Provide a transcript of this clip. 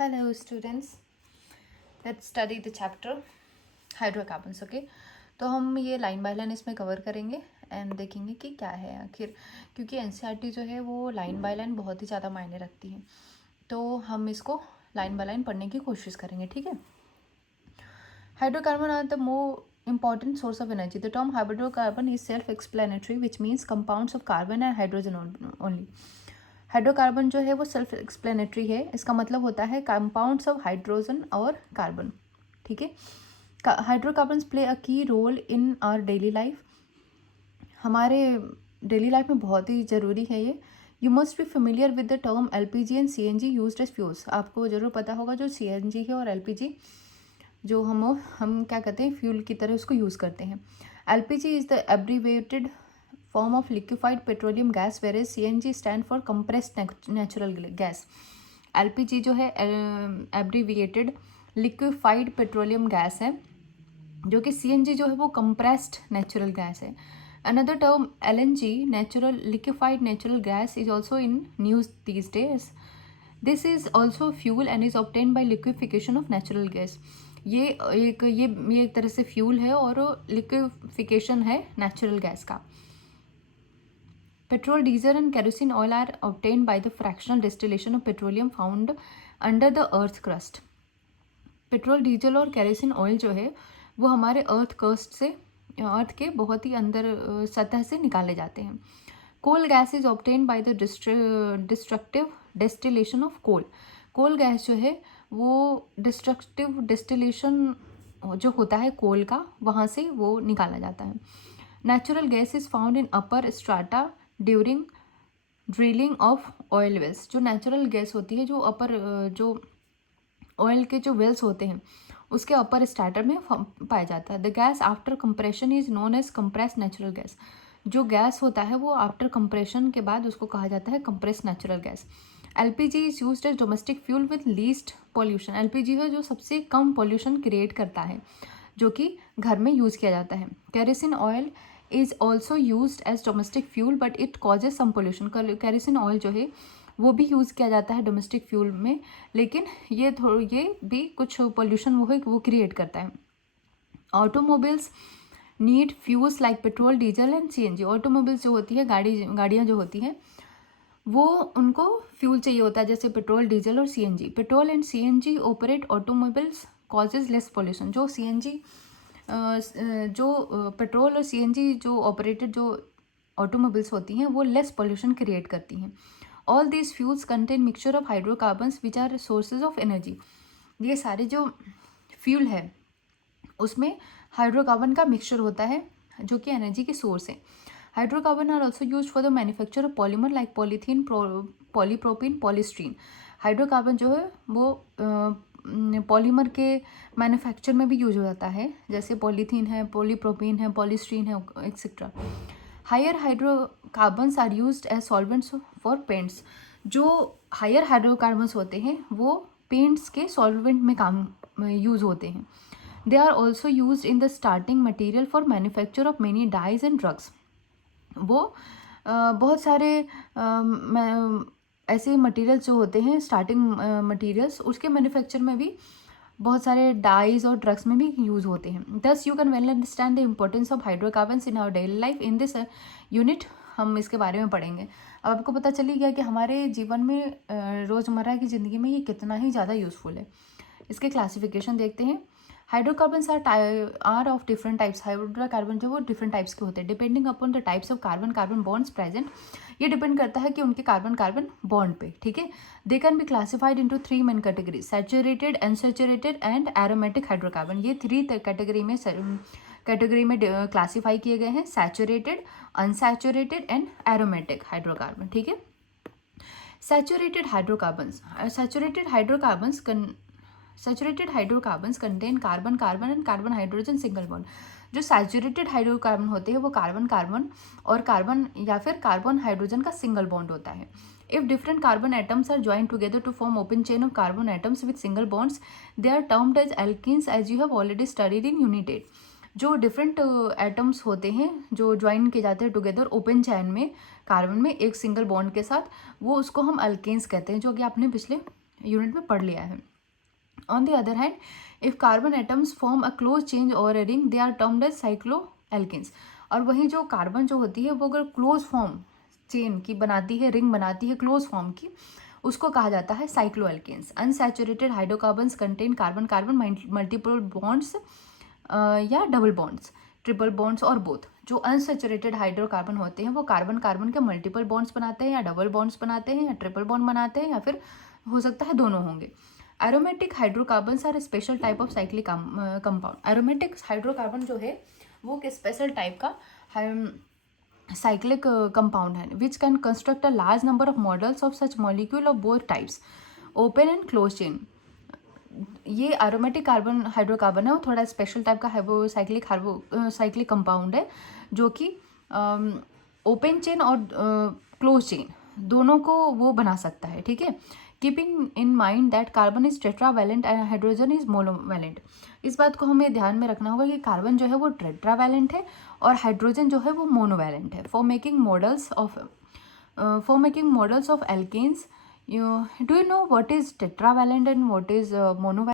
Hello students, let's study the chapter hydrocarbons. Okay, तो हम ये लाइन बाय लाइन इसमें कवर करेंगे एंड देखेंगे कि क्या है आखिर, क्योंकि एनसीईआरटी जो है वो लाइन बाय लाइन बहुत ही ज़्यादा मायने रखती है, तो हम इसको लाइन बाय लाइन पढ़ने की कोशिश करेंगे. ठीक है. Hydrocarbon are the more important source of energy. The term hydrocarbon is self-explanatory, which means compounds of carbon and hydrogen only. Hydrocarbon जो है वो सेल्फ एक्सप्लेनेटरी है. इसका मतलब होता है कंपाउंड्स ऑफ हाइड्रोजन और कार्बन. ठीक है. Hydrocarbons play a key role in our daily life. हमारे डेली लाइफ में बहुत ही ज़रूरी है ये. You must be familiar with the term LPG and CNG used as fuels. आपको ज़रूर पता होगा जो सीएनजी है और एलपीजी जो हम क्या कहते हैं, फ्यूल की तरह उसको यूज़ करते हैं. LPG is the abbreviated form of liquefied petroleum gas, whereas CNG stand for compressed natural gas. LPG जो है एब्रीविएटेड लिक्विफाइड पेट्रोलियम गैस है, जो कि CNG जो है वो compressed natural gas है. Another term LNG, natural liquefied natural gas, is also in news these days. This is also fuel and is obtained by liquefaction of natural gas. ये एक तरह से फ्यूल है और लिक्विफिकेशन है नेचुरल गैस का. Petrol, diesel and kerosene oil are obtained by the fractional distillation of petroleum found under the earth crust. Petrol, diesel और kerosene oil जो है वो हमारे अर्थ के बहुत ही अंदर सतह से निकाले जाते हैं. Coal gas is obtain by the destructive distillation of coal. Coal gas जो है वो डिस्ट्रक्टिव डिस्टिलेशन जो होता है कोल का, वहाँ से वो निकाला जाता है. Natural gas is found in upper strata during drilling of oil wells. जो नेचुरल गैस होती है जो ऑयल के जो वेल्स होते हैं उसके अपर स्टार्टर में पाया जाता है. The gas after compression is known as compress natural gas. जो गैस होता है वो आफ्टर कंप्रेशन के बाद उसको कहा जाता है compress natural gas. LPG is used as domestic fuel with least pollution. LPG है जो सबसे कम पॉल्यूशन क्रिएट करता है, जो कि घर में यूज़ किया जाता है. Kerosene oil is also used as domestic fuel but it causes some pollution. Kerosene oil जो है वो भी यूज़ किया जाता है डोमेस्टिक फ्यूल में, लेकिन ये भी कुछ पॉल्यूशन वो क्रिएट करता है. Automobiles need fuels like petrol, diesel and CNG. Automobiles जो होती है, गाड़ियाँ जो होती हैं, वो उनको फ्यूल चाहिए होता है जैसे पेट्रोल, डीजल और CNG. Petrol and CNG operate automobiles causes less pollution. जो सीएनजी जो पेट्रोल और सीएनजी जो ऑपरेटेड जो ऑटोमोबाइल्स होती हैं वो लेस पॉल्यूशन क्रिएट करती हैं. All these fuels contain mixture of hydrocarbons which are sources of energy. ये सारे जो फ्यूल है उसमें हाइड्रोकार्बन का मिक्सचर होता है जो कि एनर्जी के सोर्स है. Hydrocarbon are also use for the manufacture of polymer like polythene, polypropene, polystyrene. हाइड्रोकार्बन जो है वो पॉलीमर के मैन्युफैक्चर में भी यूज हो जाता है, जैसे पॉलीथीन है, पॉलीप्रोपीन है, पॉलीस्टीरीन है, etcetera. Higher hydrocarbons are used as solvents for paints. जो हायर हाइड्रोकार्बन्स होते हैं वो पेंट्स के सॉल्वेंट में काम यूज़ होते हैं. They are also used in the starting material for manufacture of many dyes and drugs. वो बहुत सारे ऐसे मटेरियल्स जो होते हैं, स्टार्टिंग मटेरियल्स, उसके मैन्युफैक्चर में भी बहुत सारे डाइज और ड्रग्स में भी यूज़ होते हैं. Thus you can well understand the importance of hydrocarbons in our daily life. In this unit हम इसके बारे में पढ़ेंगे. अब आपको पता चली गया कि हमारे जीवन में रोज़मर्रा की ज़िंदगी में ये कितना ही ज़्यादा यूज़फुल है. इसके क्लासिफिकेशन देखते हैं. Hydrocarbons are of different types. Hydrocarbon जो वो डिफरेंट टाइप्स के होते हैं depending upon the types of carbon bonds present. ये डिपेंड करता है कि उनके कार्बन बॉन्ड पे. ठीक है. They can be classified into 3 main category: saturated, unsaturated and aromatic hydrocarbon. ये 3 कैटेगरी में क्लासीफाई किए गए हैं: saturated, unsaturated and aromatic hydrocarbon. ठीक है. Saturated hydrocarbons contain carbon and carbon hydrogen single bond. जो सैचुरेटेड हाइड्रोकार्बन होते हैं वो कार्बन और कार्बन या फिर कार्बन हाइड्रोजन का सिंगल बॉन्ड होता है. If different carbon atoms are join together to form open chain of carbon atoms with single bonds, they are termed as alkenes as you have already studied in unit 8. जो different atoms होते हैं जो join किए जाते हैं together open चैन में carbon में एक सिंगल बॉन्ड के साथ, वो उसको हम अल्केन्स कहते हैं, जो कि आपने पिछले यूनिट में पढ़ लिया है. On the other hand, if carbon atoms form a close chain or a ring, they are termed as cycloalkanes. और वही जो कार्बन जो होती है वो अगर क्लोज फॉर्म चेन की बनाती है, रिंग बनाती है क्लोज फॉर्म की, उसको कहा जाता है cycloalkenes. Unsaturated hydrocarbons contain carbon carbon multiple bonds या डबल बॉन्ड्स, ट्रिपल बॉन्ड्स और बोथ. जो अनसैचुरेटेड हाइड्रोकार्बन होते हैं वो कार्बन कार्बन के मल्टीपल बॉन्ड्स बनाते हैं या डबल बॉन्ड्स बनाते हैं या ट्रिपल बॉन्ड बनाते हैं या फिर हो सकता है दोनों होंगे. Aromatic hydrocarbons are special type of cyclic compound. Aromatic hydrocarbon जो है वो एक स्पेशल टाइप का साइक्लिक कंपाउंड है which can construct a large number of models of such molecule of both types, open and close chain. ये aromatic carbon hydrocarbon है वो थोड़ा स्पेशल टाइप का है, वो साइक्लिक कंपाउंड है जो कि ओपन चेन और क्लोज चेन दोनों को वो बना सकता है. ठीक है. Keeping in mind that carbon is tetravalent and hydrogen is monovalent. इस बात को हमें ध्यान में रखना होगा कि कार्बन जो है वो टेट्रावैलेंट है और हाइड्रोजन जो है वो मोनोवैलेंट है. For making models of alkanes, do you know what is tetravalent and what is monovalent?